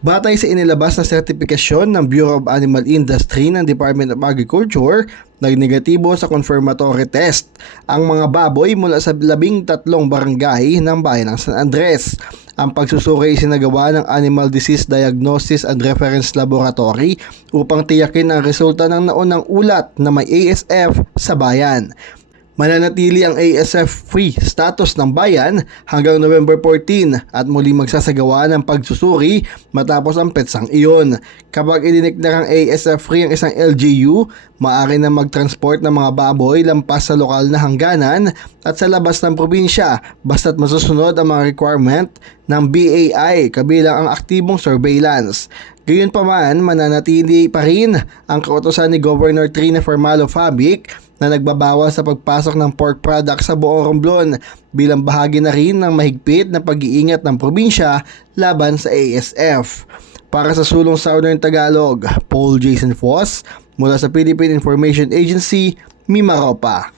Batay sa inilabas na sertifikasyon ng Bureau of Animal Industry ng Department of Agriculture, nagnegatibo sa confirmatory test ang mga baboy mula sa labing tatlong barangay ng bayan ng San Andres. Ang pagsusuri ay sinagawa ng Animal Disease Diagnosis and Reference Laboratory upang tiyakin ang resulta ng naunang ulat na may ASF sa bayan. Mananatili ang ASF-free status ng bayan hanggang November 14 at muli magsasagawa ng pagsusuri matapos ang petsang iyon. Kapag idiniklar ang ASF-free ang isang LGU, maaari na magtransport ng mga baboy lampas sa lokal na hangganan at sa labas ng probinsya basta't masusunod ang mga requirement ng BAI kabilang ang aktibong surveillance. Gayunpaman, mananatili pa rin ang kautosan ni Governor Trina Formalo Fabic na nagbabawas sa pagpasok ng pork product sa buong Romblon bilang bahagi na rin ng mahigpit na pag-iingat ng probinsya laban sa ASF. Para sa Sulong Southern Tagalog, Paul Jason Foss mula sa Philippine Information Agency, Mimaropa.